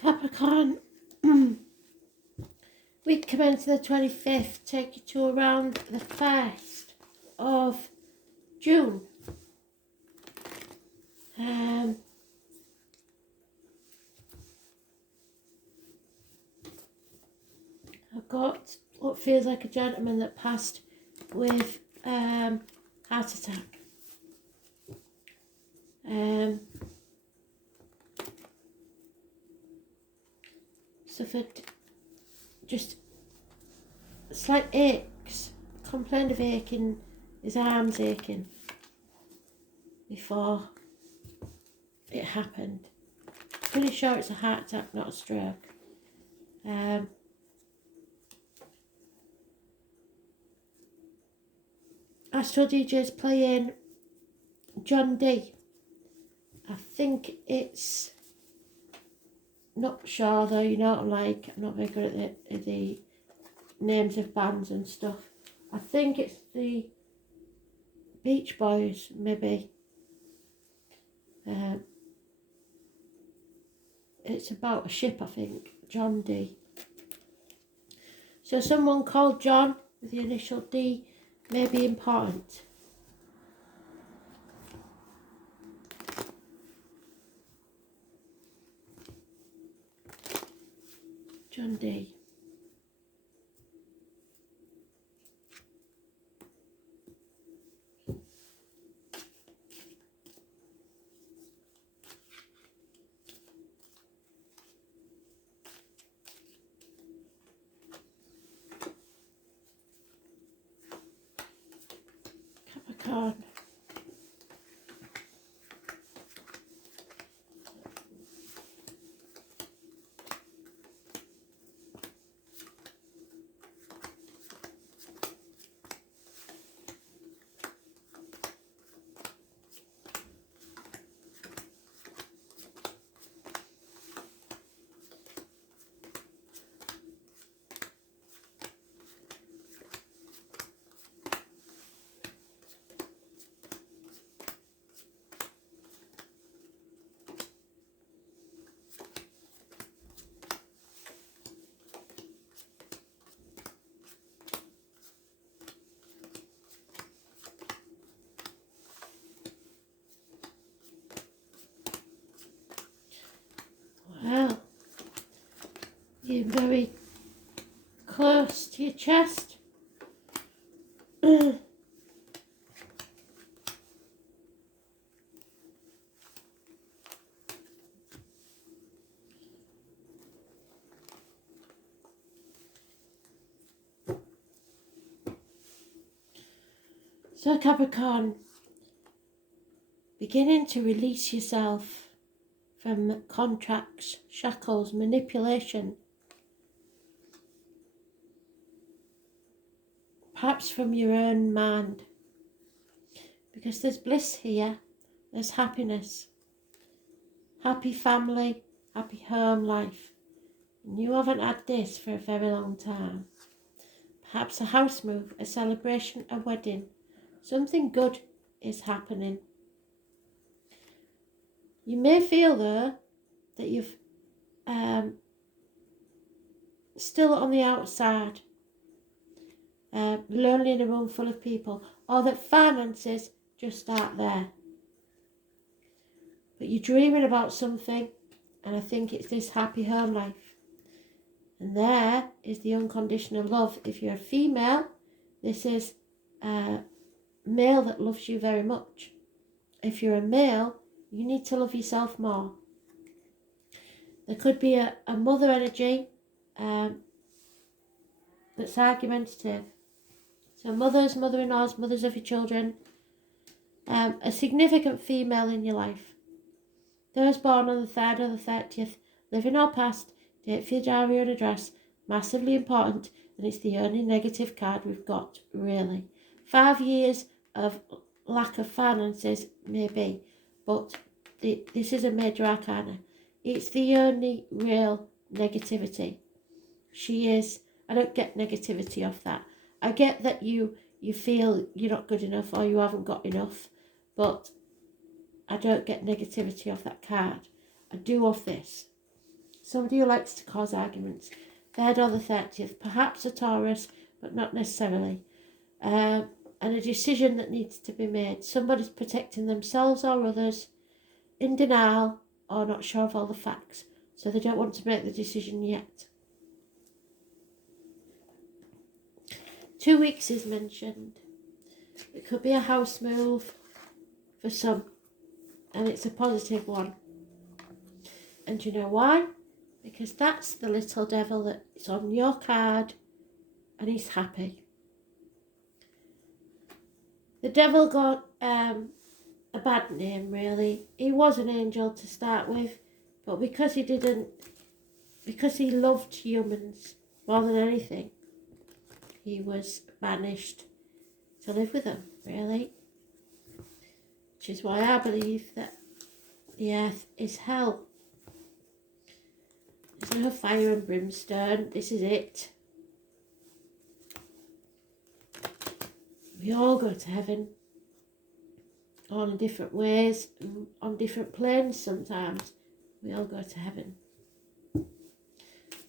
Capricorn, week commencing the 25th, take you to around the 1st of June. I've got what feels like a gentleman that passed with heart attack. Suffered just slight aches, complained of aching, his arms aching before it happened. Pretty sure it's a heart attack, not a stroke. Astro DJ's playing John D. I think it's, not sure though, you know what I'm like, I'm not very good at the names of bands and stuff. I think it's the Beach Boys, maybe. It's about a ship, I think, John D. So someone called John with the initial D may be important. John D. Capricorn. Well, you're very close to your chest. So Capricorn, beginning to release yourself from contracts, shackles, manipulation, perhaps from your own mind, because there's bliss here, there's happiness, happy family, happy home life, and you haven't had this for a very long time. Perhaps a house move, a celebration, a wedding, something good is happening. You may feel though that you've still on the outside, lonely in a room full of people, or that finances just aren't there. But you're dreaming about something, and I think it's this happy home life. And there is the unconditional love. If you're a female, this is a male that loves you very much. If you're a male, you need to love yourself more. There could be a mother energy that's argumentative. So mothers, mother-in-laws, mothers of your children, a significant female in your life. Those born on the 3rd or the 30th, living or past, date for your diary and address, massively important, and it's the only negative card we've got, really. 5 years of lack of finances, maybe, but this is a major arcana. It's the only real negativity. She is, I don't get negativity off that. I get that you feel you're not good enough or you haven't got enough, but I don't get negativity off that card. I do off this. somebody who likes to cause arguments. 3rd or the 30th, perhaps a Taurus, but not necessarily. And a decision that needs to be made. Somebody's protecting themselves or others, in denial, or not sure of all the facts. So they don't want to make the decision yet. 2 weeks is mentioned. It could be a house move for some, and it's a positive one. And do you know why? Because that's the little devil that's on your card, and he's happy. The devil got a bad name, really. He was an angel to start with, but because he loved humans more than anything, he was banished to live with them, really. Which is why I believe that the earth is hell. There's no fire and brimstone. This is it. We all go to heaven. All in different ways, on different planes sometimes. We all go to heaven.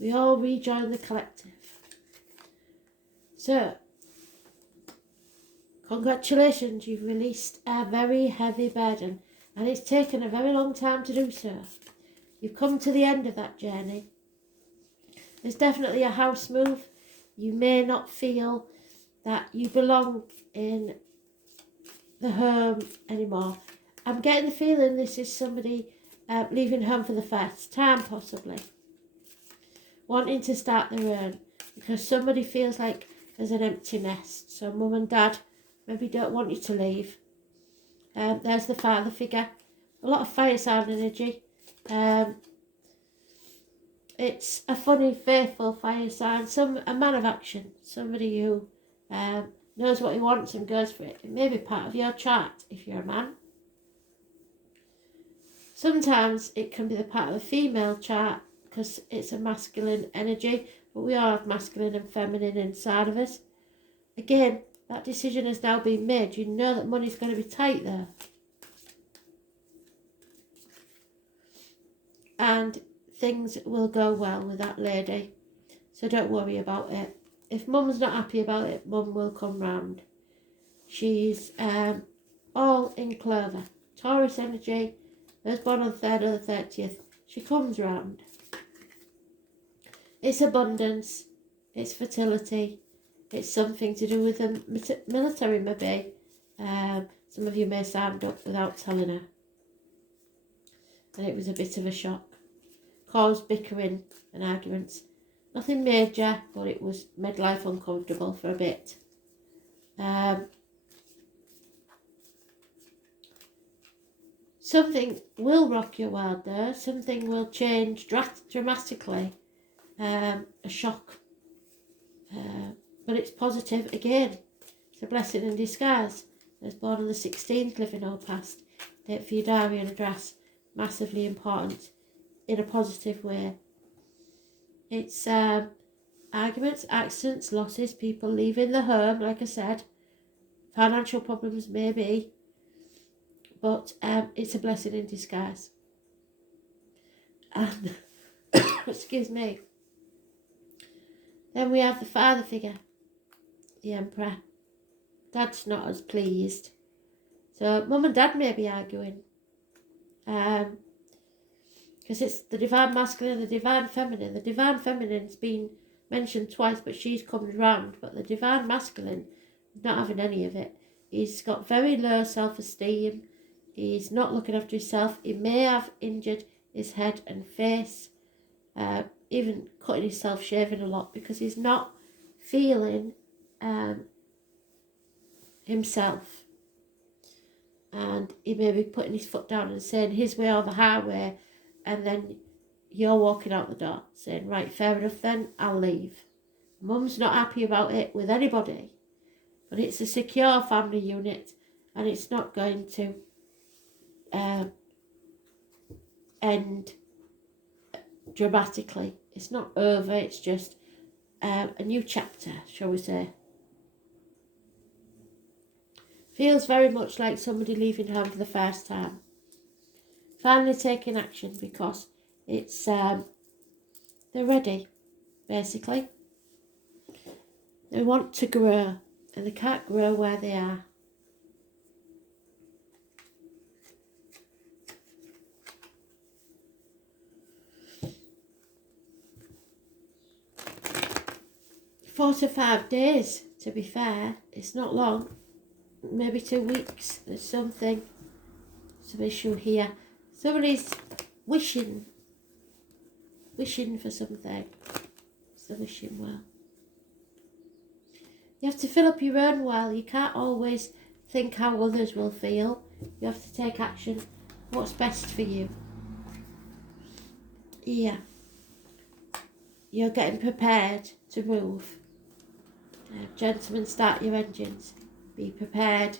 We all rejoin the collective. So, congratulations, you've released a very heavy burden, and it's taken a very long time to do so. You've come to the end of that journey. There's definitely a house move. You may not feel that you belong in the home anymore. I'm getting the feeling this is somebody leaving home for the first time, possibly. Wanting to start their own, because somebody feels like there's an empty nest. So mum and dad maybe don't want you to leave. There's the father figure. A lot of fire sign energy. It's a funny, faithful fire sign. A man of action. Somebody who knows what he wants and goes for it. It may be part of your chart if you're a man. Sometimes it can be the part of a female chart because it's a masculine energy, but we all have masculine and feminine inside of us. Again, that decision has now been made. You know that money's going to be tight there. And things will go well with that lady. So don't worry about it. If mum's not happy about it, mum will come round. She's all in clover. Taurus energy, those born on the 3rd or the 30th. She comes round. It's abundance. It's fertility. It's something to do with the military, maybe. Some of you may signed up without telling her. And it was a bit of a shock. Caused bickering and arguments. Nothing major, but it made life uncomfortable for a bit. Something will rock your world though. Something will change dramatically. A shock. But it's positive again. It's a blessing in disguise. I was born on the 16th, living all past. Date for your diary and address. Massively important in a positive way. It's arguments, accidents, losses, people leaving the home, like I said. Financial problems maybe. But it's a blessing in disguise. And, excuse me. Then we have the father figure. The Emperor. Dad's not as pleased. So mum and dad may be arguing. Because it's the divine masculine and the divine feminine. The divine feminine's been mentioned twice, but she's coming round. But the divine masculine is not having any of it. He's got very low self-esteem. He's not looking after himself. He may have injured his head and face. Even cutting himself, shaving a lot, because he's not feeling himself. And he may be putting his foot down and saying his way or the highway, and then you're walking out the door saying, right, fair enough then, I'll leave. Mum's not happy about it with anybody, but it's a secure family unit, and it's not going to end dramatically. It's not over, it's just a new chapter, shall we say. Feels very much like somebody leaving home for the first time. Finally taking action, because it's They're ready, basically. They want to grow, and they can't grow where they are. Four to 5 days, to be fair. It's not long. Maybe 2 weeks. There's some issue here. Somebody's wishing for something. It's the wishing well. You have to fill up your own well. You can't always think how others will feel. You have to take action. What's best for you? Yeah. You're getting prepared to move. Gentlemen, start your engines. Be prepared.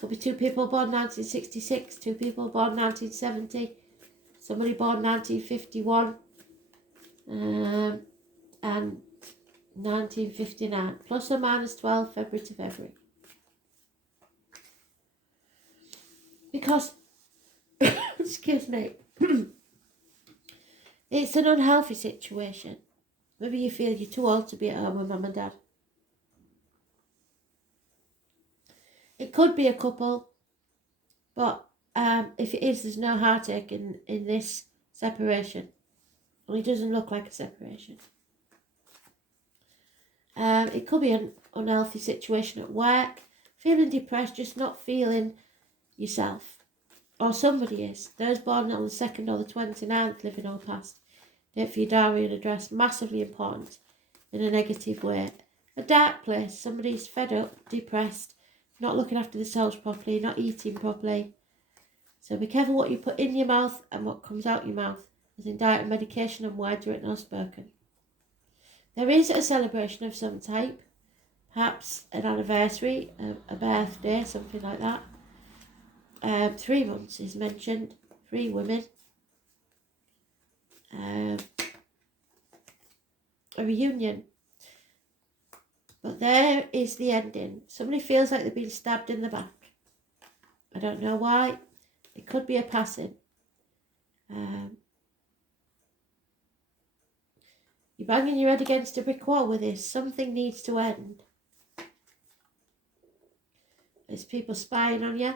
Could be 2 people born 1966, 2 people born 1970, somebody born 1951, and 1959, plus or minus 12 February to February. Because, excuse me, it's an unhealthy situation. Maybe you feel you're too old to be at home with mum and dad. It could be a couple, but if it is, there's no heartache in this separation. Well, it doesn't look like a separation. It could be an unhealthy situation at work, feeling depressed, just not feeling yourself. Or somebody is. Those born on the 2nd or the 29th, living or past. Date for your diary and address, massively important in a negative way. A dark place, somebody's fed up, depressed, not looking after themselves properly, not eating properly. So be careful what you put in your mouth and what comes out your mouth, as in diet and medication and words written or spoken. There is a celebration of some type, perhaps an anniversary, a birthday, something like that. 3 months is mentioned, 3 women. A reunion. But there is the ending. Somebody feels like they've been stabbed in the back. I don't know why. It could be a passing. You're banging your head against a brick wall with this. Something needs to end. There's people spying on you.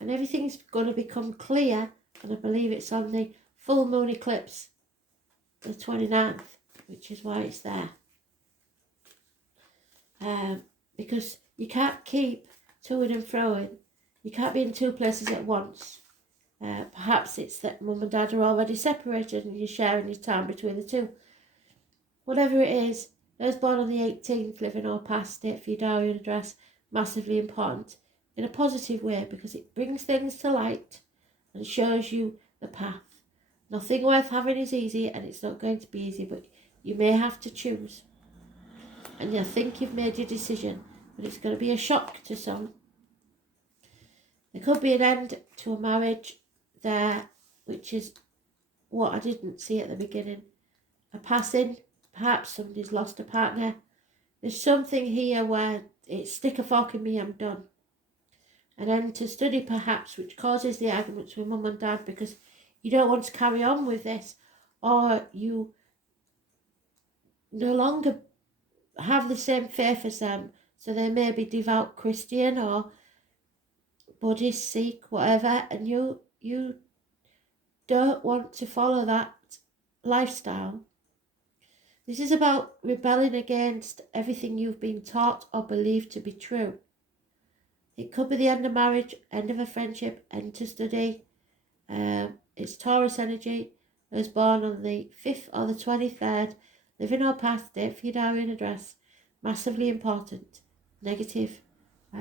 And everything's going to become clear. And I believe it's on the full moon eclipse. The 29th. Which is why it's there. Because you can't keep toing and froing. You can't be in 2 places at once. Perhaps it's that mum and dad are already separated and you're sharing your time between the 2. Whatever it is, those born on the 18th, living or past, date for your diary and address, massively important in a positive way because it brings things to light and shows you the path. Nothing worth having is easy, and it's not going to be easy, but you may have to choose. And you think you've made your decision, but it's going to be a shock to some. There could be an end to a marriage there, which is what I didn't see at the beginning. A passing, perhaps somebody's lost a partner. There's something here where it's stick a fork in me, I'm done. An end to study perhaps, which causes the arguments with mum and dad because you don't want to carry on with this, or you no longer have the same faith as them, so they may be devout Christian or Buddhist, Sikh, whatever, and you don't want to follow that lifestyle. This is about rebelling against everything you've been taught or believed to be true. It could be the end of marriage, end of a friendship, end to study. It's Taurus energy. I was born on the 5th or the 23rd. Living or past, date for your diary and address. Massively important. Negative.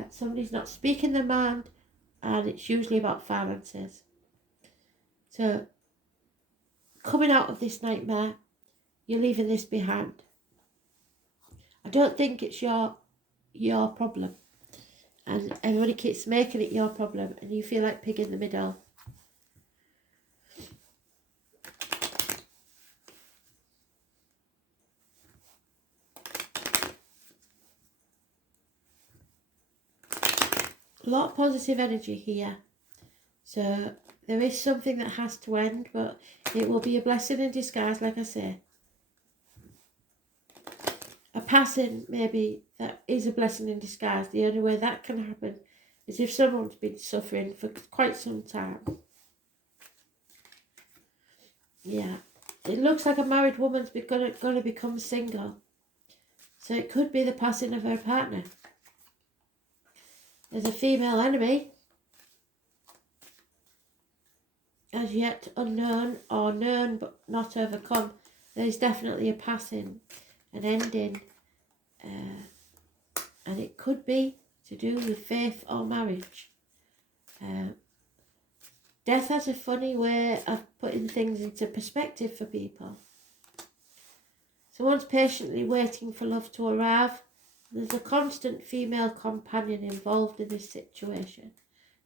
Somebody's not speaking their mind, and it's usually about finances. So, coming out of this nightmare, you're leaving this behind. I don't think it's your problem. And everybody keeps making it your problem, and you feel like pig in the middle. A lot of positive energy here. So there is something that has to end, but it will be a blessing in disguise, like I say. a passing maybe that is a blessing in disguise. The only way that can happen is if someone's been suffering for quite some time. Yeah, it looks like a married woman's going to become single. So it could be the passing of her partner. There's a female enemy, as yet unknown or known but not overcome. There's definitely a passing, an ending, and it could be to do with faith or marriage. Death has a funny way of putting things into perspective for people. Someone's patiently waiting for love to arrive. There's a constant female companion involved in this situation.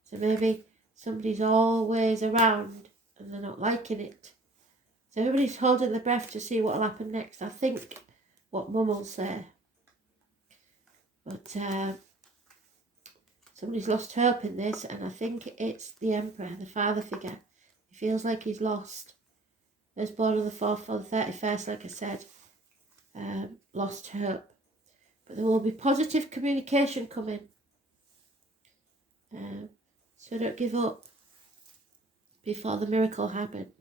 So maybe somebody's always around and they're not liking it. So everybody's holding their breath to see what will happen next. I think what Mum will say. But somebody's lost hope in this, and I think it's the Emperor, the father figure. He feels like he's lost. He was born on the 4th or the 31st, like I said. Lost hope. But there will be positive communication coming. So don't give up before the miracle happens.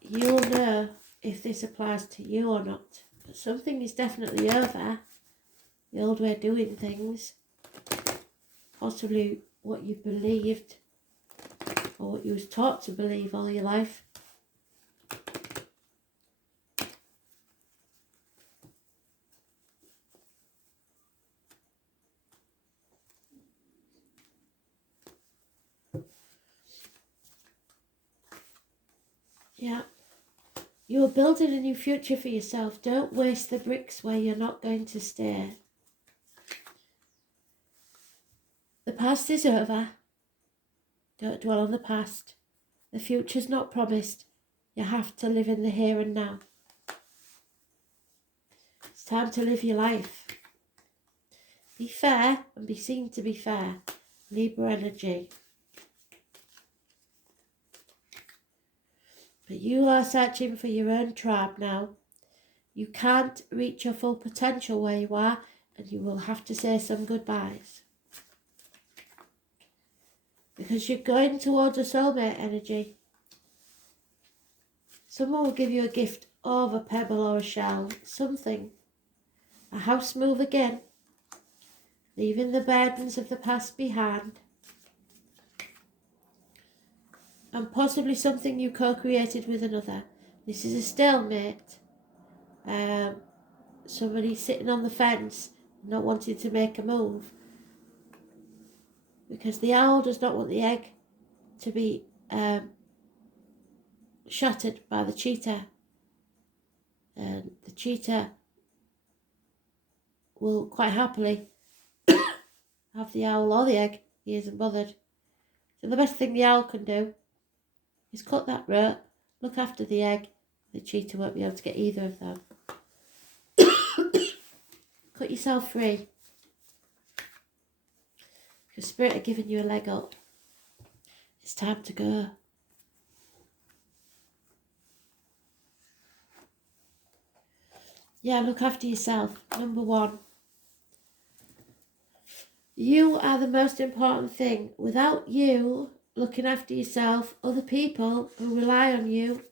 You'll know if this applies to you or not. But something is definitely over. The old way of doing things. Possibly what you believed or what you was taught to believe all your life. Yeah. You're building a new future for yourself. Don't waste the bricks where you're not going to stay. The past is over. Don't dwell on the past. The future's not promised. You have to live in the here and now. It's time to live your life. Be fair and be seen to be fair. Libra energy. But you are searching for your own tribe now. You can't reach your full potential where you are, and you will have to say some goodbyes. Because you're going towards a soulmate energy. Someone will give you a gift of a pebble or a shell, something. A house move again, leaving the burdens of the past behind. And possibly something you co-created with another. This is a stalemate. Somebody sitting on the fence, not wanting to make a move. Because the owl does not want the egg to be shattered by the cheetah. And the cheetah will quite happily have the owl or the egg. He isn't bothered. So the best thing the owl can do is cut that rope, look after the egg. The cheetah won't be able to get either of them. Cut yourself free. Your spirit are giving you a leg up. It's time to go. Yeah, look after yourself. Number 1. You are the most important thing. Without you looking after yourself, other people who rely on you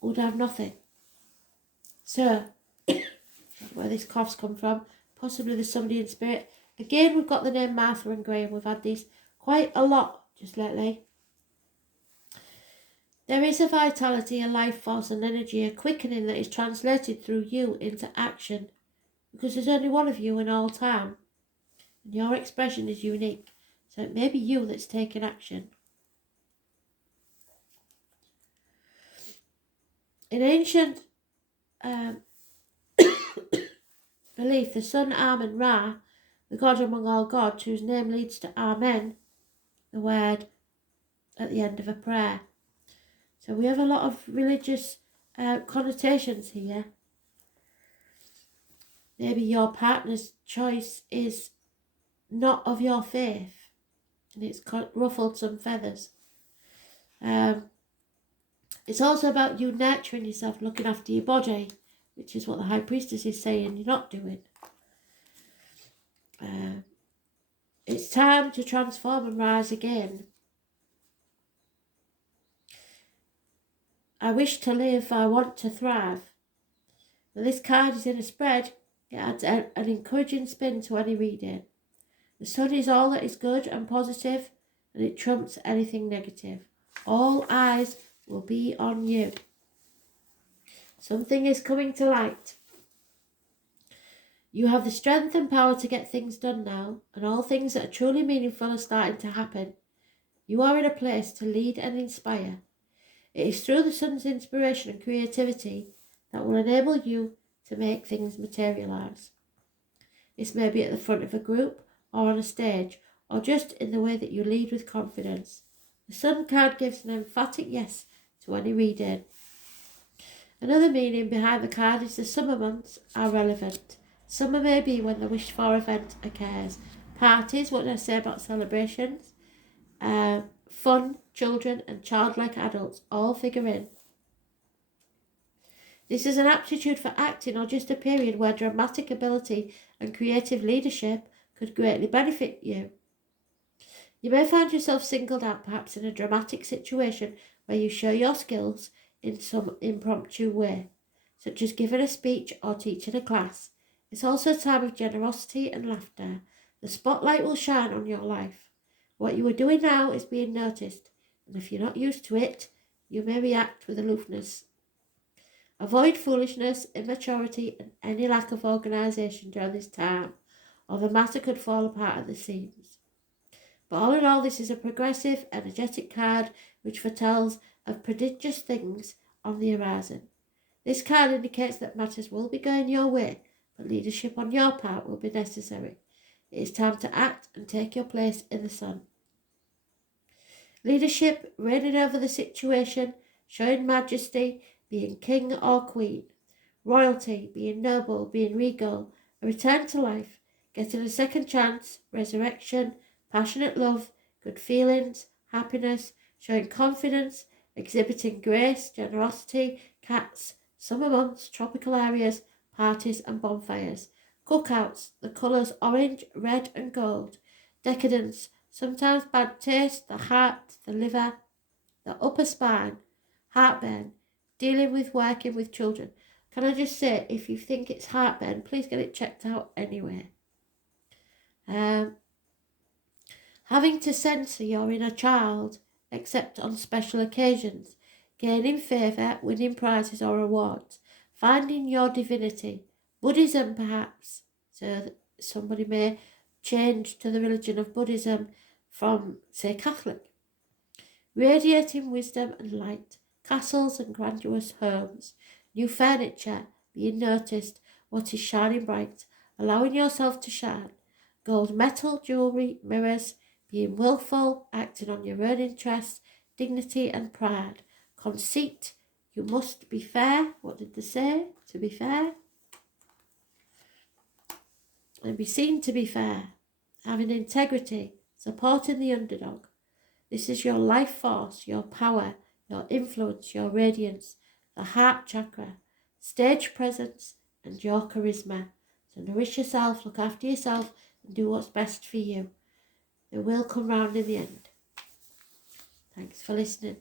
would have nothing. So, where this cough's come from, possibly there's somebody in spirit. Again, we've got the name Martha and Graham. We've had these quite a lot just lately. There is a vitality, a life force, an energy, a quickening that is translated through you into action. Because there's only one of you in all time. And your expression is unique. So it may be you that's taking action. In ancient belief, the sun, Amen, Ra, the God among all gods, whose name leads to Amen, the word at the end of a prayer. So we have a lot of religious connotations here. Maybe your partner's choice is not of your faith, and it's ruffled some feathers. It's also about you nurturing yourself, looking after your body, which is what the High Priestess is saying you're not doing. It's time to transform and rise again. I wish to live, I want to thrive. When this card is in a spread, it adds an encouraging spin to any reading. The sun is all that is good and positive, and it trumps anything negative. All eyes will be on you. Something is coming to light. You have the strength and power to get things done now, and all things that are truly meaningful are starting to happen. You are in a place to lead and inspire. It is through the sun's inspiration and creativity that will enable you to make things materialise. This may be at the front of a group, or on a stage, or just in the way that you lead with confidence. The sun card gives an emphatic yes to any reading. Another meaning behind the card is the summer months are relevant. Summer may be when the wished for event occurs. Parties, what did I say about celebrations? Fun, children and childlike adults all figure in. This is an aptitude for acting or just a period where dramatic ability and creative leadership could greatly benefit you. You may find yourself singled out perhaps in a dramatic situation where you show your skills in some impromptu way, such as giving a speech or teaching a class. It's also a time of generosity and laughter. The spotlight will shine on your life. What you are doing now is being noticed, and if you're not used to it, you may react with aloofness. Avoid foolishness, immaturity, and any lack of organisation during this time, or the matter could fall apart at the seams. But all in all, this is a progressive, energetic card which foretells of prodigious things on the horizon. This card indicates that matters will be going your way, but leadership on your part will be necessary. It is time to act and take your place in the sun. Leadership, reigning over the situation, showing majesty, being king or queen. Royalty, being noble, being regal, a return to life, getting a second chance, resurrection, passionate love, good feelings, happiness, showing confidence, exhibiting grace, generosity, cats, summer months, tropical areas, parties and bonfires. Cookouts, the colours orange, red and gold. Decadence, sometimes bad taste, the heart, the liver, the upper spine, heartburn, dealing with working with children. Can I just say, if you think it's heartburn, please get it checked out anyway. Having to censor your inner child, except on special occasions, gaining favour, winning prizes or awards, finding your divinity, Buddhism perhaps, so that somebody may change to the religion of Buddhism from, say, Catholic. Radiating wisdom and light, castles and grandiose homes, new furniture, being noticed, what is shining bright, allowing yourself to shine, gold metal, jewellery, mirrors, being willful, acting on your own interests, dignity and pride, conceit, you must be fair, what did they say, to be fair? And be seen to be fair, having integrity, supporting the underdog. This is your life force, your power, your influence, your radiance, the heart chakra, stage presence and your charisma. So nourish yourself, look after yourself and do what's best for you. It will come round in the end. Thanks for listening.